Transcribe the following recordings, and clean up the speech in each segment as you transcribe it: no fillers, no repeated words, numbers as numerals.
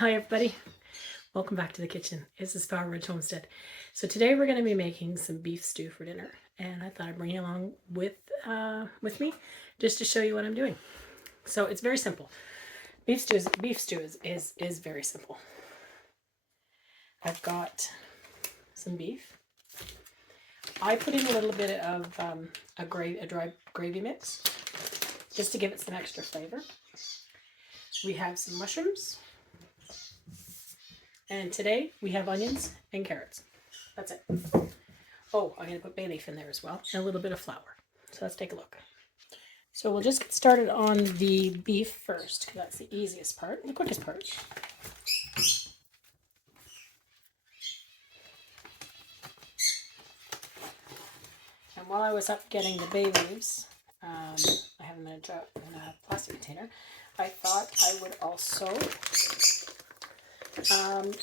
Hi everybody, welcome back to the kitchen. This is Flower Ridge Homestead. So today we're going to be making some beef stew for dinner, and I thought I'd bring you along with me just to show you what I'm doing. So it's very simple. Beef stew is very simple. I've got some beef. I put in a little bit of a dry gravy mix just to give it some extra flavor. We have some mushrooms. And today we have onions and carrots. That's it. Oh, I'm going to put bay leaf in there as well, and a little bit of flour. So let's take a look. So we'll just get started on the beef first, because that's the easiest part, the quickest part. And while I was up getting the bay leaves, I have them in a plastic container, I thought I would also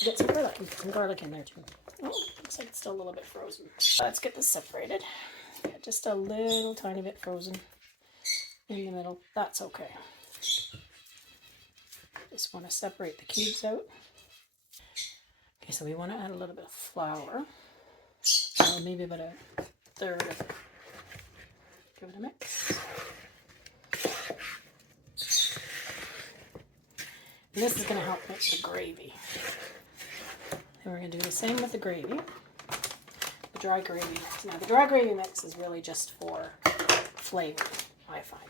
get some garlic in there too. Oh, looks like it's still a little bit frozen. Let's get this separated. Yeah, just a little tiny bit frozen in the middle. That's okay. Just want to separate the cubes out. Okay, so we want to add a little bit of flour. Maybe about a third of it. Give it a mix. And this is going to help mix the gravy. And we're going to do the same with the gravy. The dry gravy mix. Now, the dry gravy mix is really just for flavor, I find.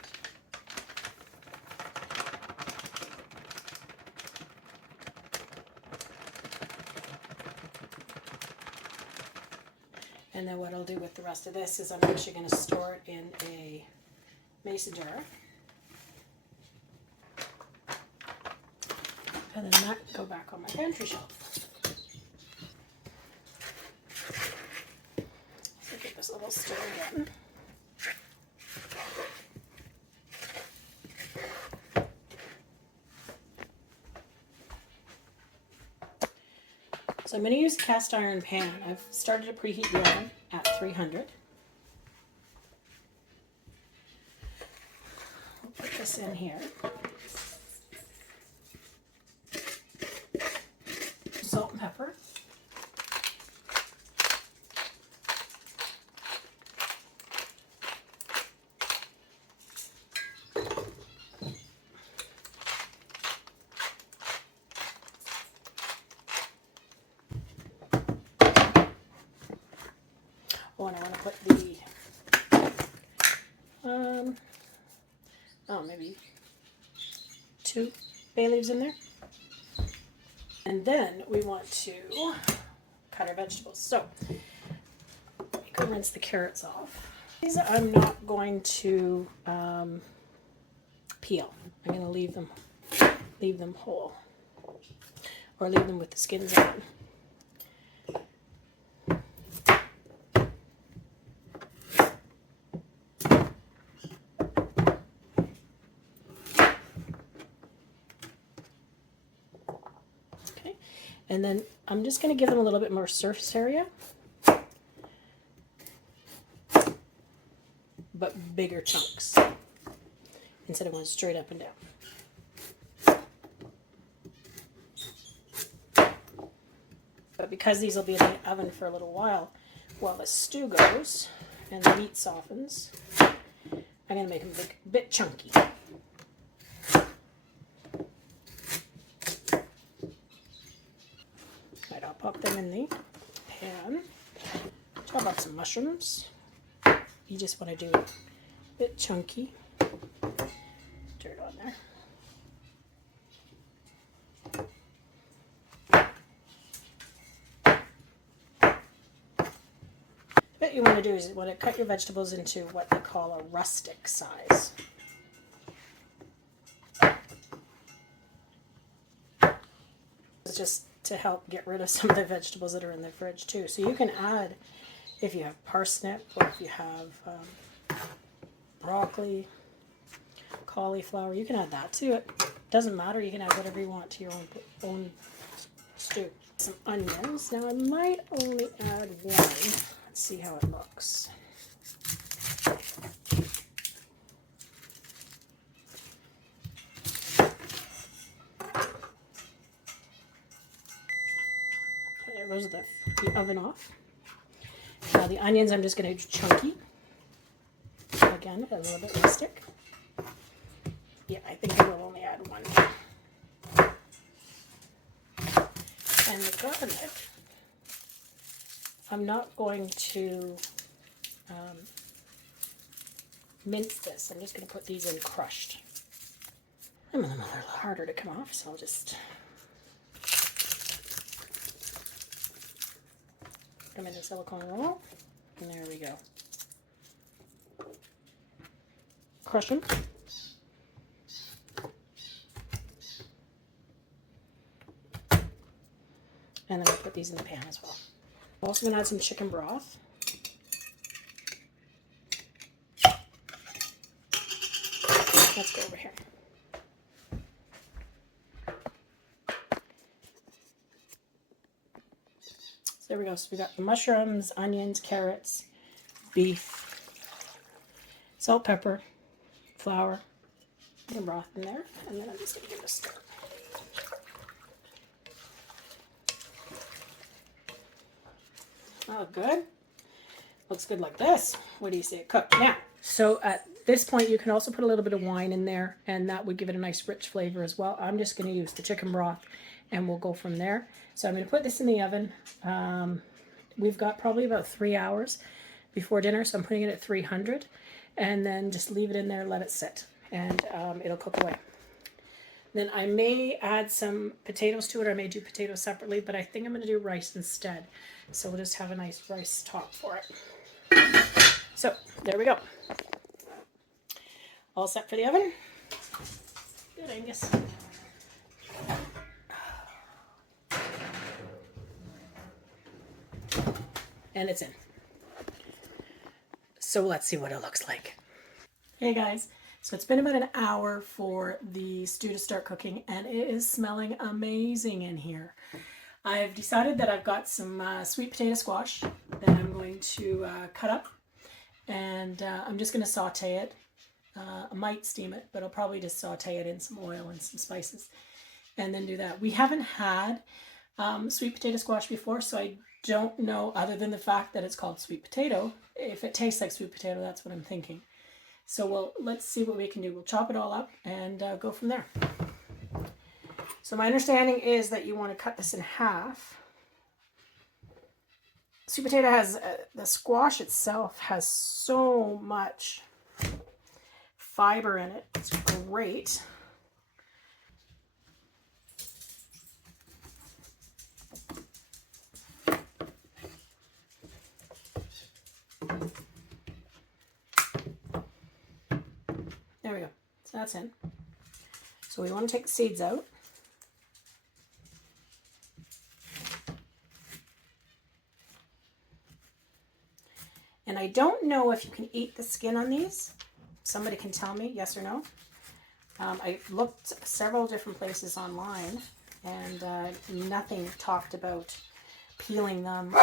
And then what I'll do with the rest of this is I'm actually going to store it in a mason jar. And then that can go back on my pantry shelf. So give this a little stir again. So I'm going to use a cast iron pan. I've started to preheat the oven at 300. I'll put this in here. Salt and pepper. Oh, and I want to put the, maybe 2 bay leaves in there. And then we want to cut our vegetables. So you can rinse the carrots off. These I'm not going to peel. I'm going to leave them whole, or leave them with the skins on. Okay, and then I'm just going to give them a little bit more surface area, but bigger chunks instead of going straight up and down. But because these will be in the oven for a little while the stew goes and the meat softens, I'm going to make them a bit chunky. Right, I'll pop them in the pan. Chop up some mushrooms. You just want to do it a bit chunky. Dirt on there. What you want to do is you want to cut your vegetables into what they call a rustic size. It's just to help get rid of some of the vegetables that are in the fridge too. So you can add, if you have parsnip, or if you have broccoli, cauliflower, you can add that to it. Doesn't matter, you can add whatever you want to your own stew. Some onions. Now I might only add one. Let's see how it looks. those are the oven off. Now the onions I'm just going to do chunky. Again, a little bit rustic. Yeah, I think I will only add one. And the garlic, I'm not going to mince this. I'm just going to put these in crushed. Some of them are a little harder to come off, so I'll just put them in a silicone roll. And there we go. Crush them. And then I'll put these in the pan as well. I'm also going to add some chicken broth. Let's go over here. So there we go. So we got the mushrooms, onions, carrots, beef, salt, pepper, flour, and broth in there. And then I'm just going to give it a stir. Oh, good. Looks good like this. What do you say it cooked? Now, so at this point, you can also put a little bit of wine in there, and that would give it a nice rich flavor as well. I'm just going to use the chicken broth, and we'll go from there. So I'm going to put this in the oven. We've got probably about 3 hours before dinner, so I'm putting it at 300, and then just leave it in there, let it sit, and it'll cook away. Then I may add some potatoes to it, or I may do potatoes separately, but I think I'm going to do rice instead. So we'll just have a nice rice top for it. So there we go. All set for the oven. Good, Angus. And it's in. So let's see what it looks like. Hey guys, so it's been about an hour for the stew to start cooking, and it is smelling amazing in here. I've decided that I've got some sweet potato squash that I'm going to cut up, and I'm just going to saute it. I might steam it, but I'll probably just saute it in some oil and some spices and then do that. We haven't had sweet potato squash before, so I don't know, other than the fact that it's called sweet potato. If it tastes like sweet potato, that's what I'm thinking. So let's see what we can do. We'll chop it all up and go from there. So my understanding is that you want to cut this in half. Sweet potato has, the squash itself has so much fiber in it. It's great. There we go. So that's in. So we want to take the seeds out. And I don't know if you can eat the skin on these. Somebody can tell me, yes or no. I looked several different places online, and nothing talked about peeling them.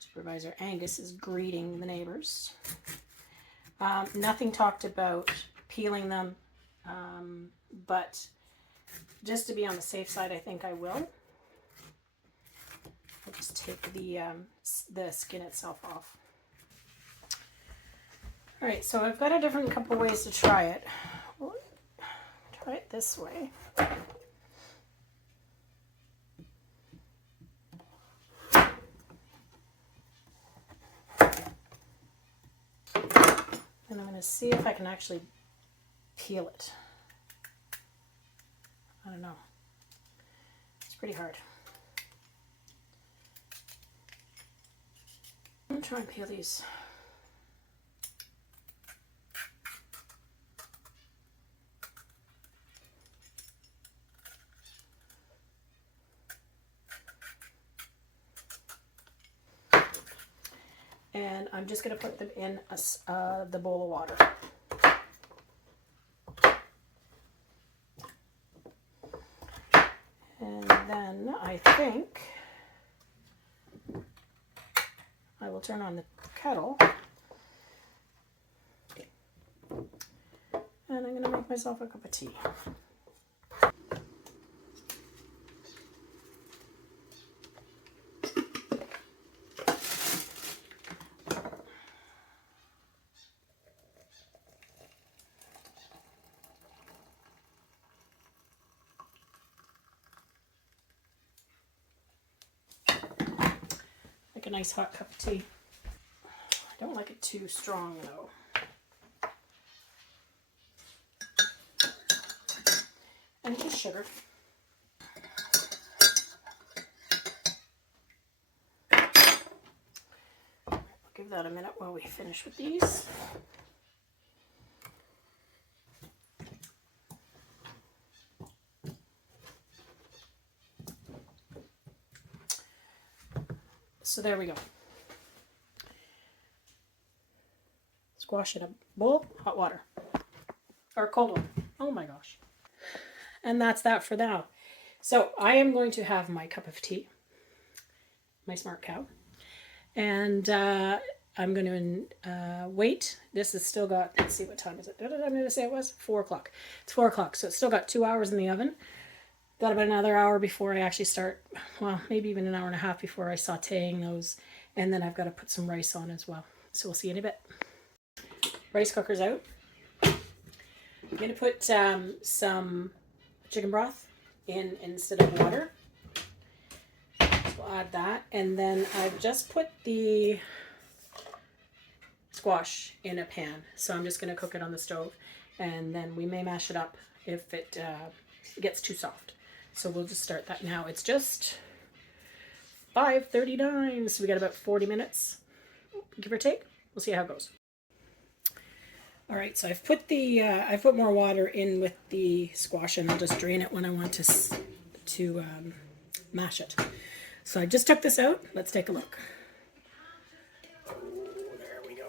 Supervisor Angus is greeting the neighbors. Nothing talked about peeling them, but just to be on the safe side, I think I will. I'll just take the skin itself off. All right, so I've got a different couple ways to try it. We'll try it this way. And I'm going to see if I can actually peel it. I don't know. It's pretty hard. I'm going to try and peel these. And I'm just going to put them in the bowl of water. And then I think I will turn on the kettle. And I'm going to make myself a cup of tea. a nice hot cup of tea. I don't like it too strong though. And just sugar. I'll give that a minute while we finish with these. So there we go. Squash in a bowl, hot water. Or cold water. Oh my gosh. And that's that for now. So I am going to have my cup of tea. My smart cow. And I'm going to wait. This has still got, let's see, what time is it? What did I going to say it was? 4 o'clock. It's 4 o'clock. So it's still got 2 hours in the oven. Got about another hour before I actually start, well, maybe even an hour and a half before I sauteing those. And then I've got to put some rice on as well. So we'll see you in a bit. Rice cooker's out. I'm going to put some chicken broth in instead of water. So we'll add that. And then I've just put the squash in a pan. So I'm just going to cook it on the stove. And then we may mash it up if it gets too soft. So we'll just start that now. It's just 5:39, so we got about 40 minutes, give or take. We'll see how it goes. All right, so I've put more water in with the squash, and I'll just drain it when I want to mash it. So I just took this out. Let's take a look. Oh, there we go.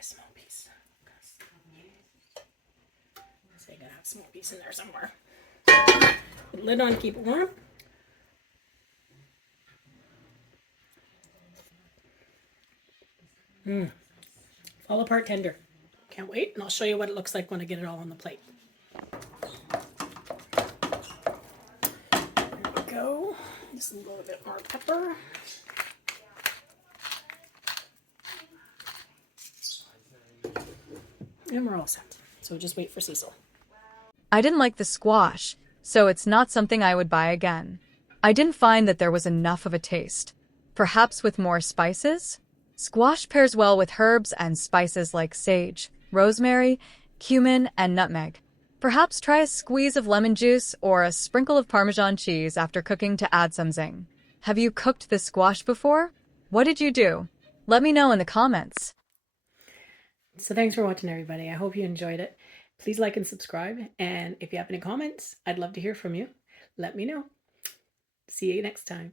Small piece. So I gotta have a small piece in there somewhere. Put the lid on to keep it warm. Fall apart tender. Can't wait, and I'll show you what it looks like when I get it all on the plate. There we go. Just a little bit more pepper. And we're all set. So just wait for Cecil. I didn't like the squash, so it's not something I would buy again. I didn't find that there was enough of a taste. Perhaps with more spices? Squash pairs well with herbs and spices like sage, rosemary, cumin, and nutmeg. Perhaps try a squeeze of lemon juice or a sprinkle of Parmesan cheese after cooking to add some zing. Have you cooked the squash before? What did you do? Let me know in the comments. So thanks for watching, everybody. I hope you enjoyed it. Please like and subscribe. And if you have any comments, I'd love to hear from you. Let me know. See you next time.